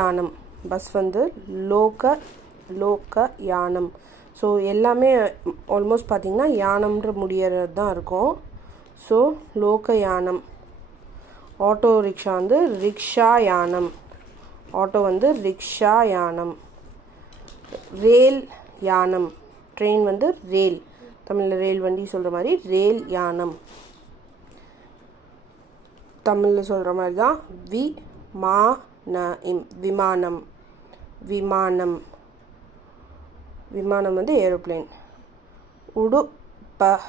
Yanam bus வந்து லோக Yanam. So எல்லாமே almost பார்த்திங்கன்னா யானம்ன்ற முடியறது தான் இருக்கும். ஸோ லோக யானம். ஆட்டோ ரிக்ஷா வந்து ரிக்ஷா யானம். ஆட்டோ வந்து ரிக்ஷா யானம். ரேல் யானம். ட்ரெயின் வந்து ரேல். தமிழில் ரேல் வண்டி சொல்கிற மாதிரி ரேல் யானம். தமிழில் சொல்கிற மாதிரி தான் விமானம். விமானம் வந்து ஏரோப்ளேன். உடுப்பக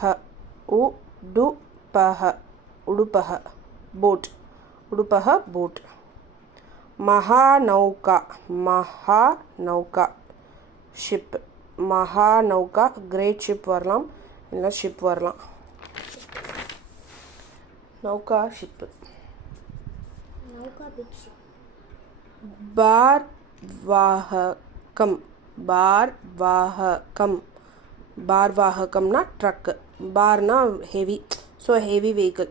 போட். மகாநௌகா ஷிப். மகாநௌகா கிரேட் ஷிப் வரலாம், இல்லை ஷிப் வரலாம். நௌகா ஷிப்பு. பார்வாகம்னா ட்ரக்கு. பார்னா ஹெவி, ஸோ ஹெவி வெஹிக்கிள்.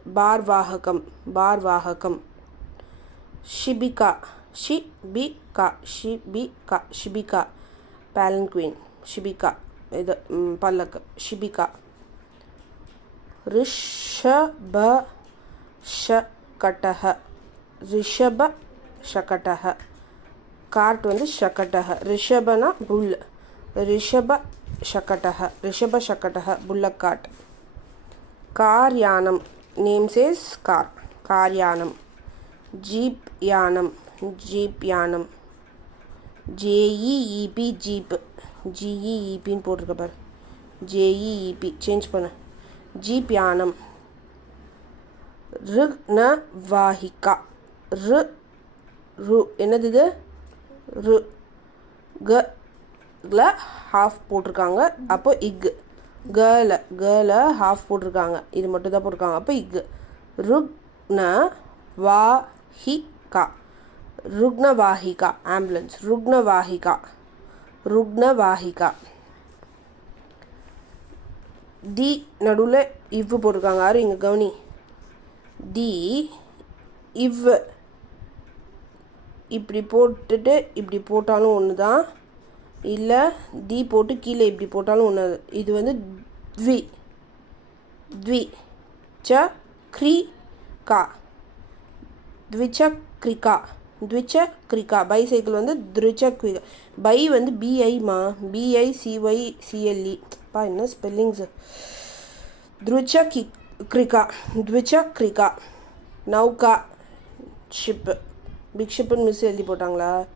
பார்வாககம். ஷிபிகா பேலன்குயின். ஷிபிகா இது பல்லக்கு. ஷிபிகா. ரிஷப கார்ட் வந்து ஷகட்டக. ரிஷபனா புல். ரிஷப புல்லக் கார்ட். கார் யானம். Name says car. கார் யானம். ஜீப் யானம். J E E P jeep. ஜிஇஇபின்னு போட்டிருக்க பாரு. ஜேஇஇபி சேஞ்ச் பண்ண. ஜீப் யானம். ருக்னவாஹிகா. என்னது இது? ல ஹாஃப் போட்டிருக்காங்க, அப்போ இக். கேல ஹாஃப் போட்டிருக்காங்க, இது மட்டும் தான் போட்டிருக்காங்க, அப்போ இக். ருக்னவாஹிகா ஆம்புலன்ஸ். ருக்னவாஹிகா. தி நடுவில் இவ் போட்டிருக்காங்க. யாரும் இங்கே கவனி. தி இவ் இப்படி போட்டுட்டு இப்படி போட்டாலும் ஒன்று தான், இல்லை தி போட்டு கீழே இப்படி போட்டாலும் ஒன்று. இது வந்து த்விச்சக்ரிகா. பைசைக்கிள் வந்து த்விச்சக்ரிகா. பை வந்து பிஐமா, BICYCLE. என்ன ஸ்பெல்லிங்ஸு. த்விச்சக்ரிகா. நௌகா ஷிப்பு. பிக் ஷிப்புன்னு மிஸ் எழுதி போட்டாங்களா?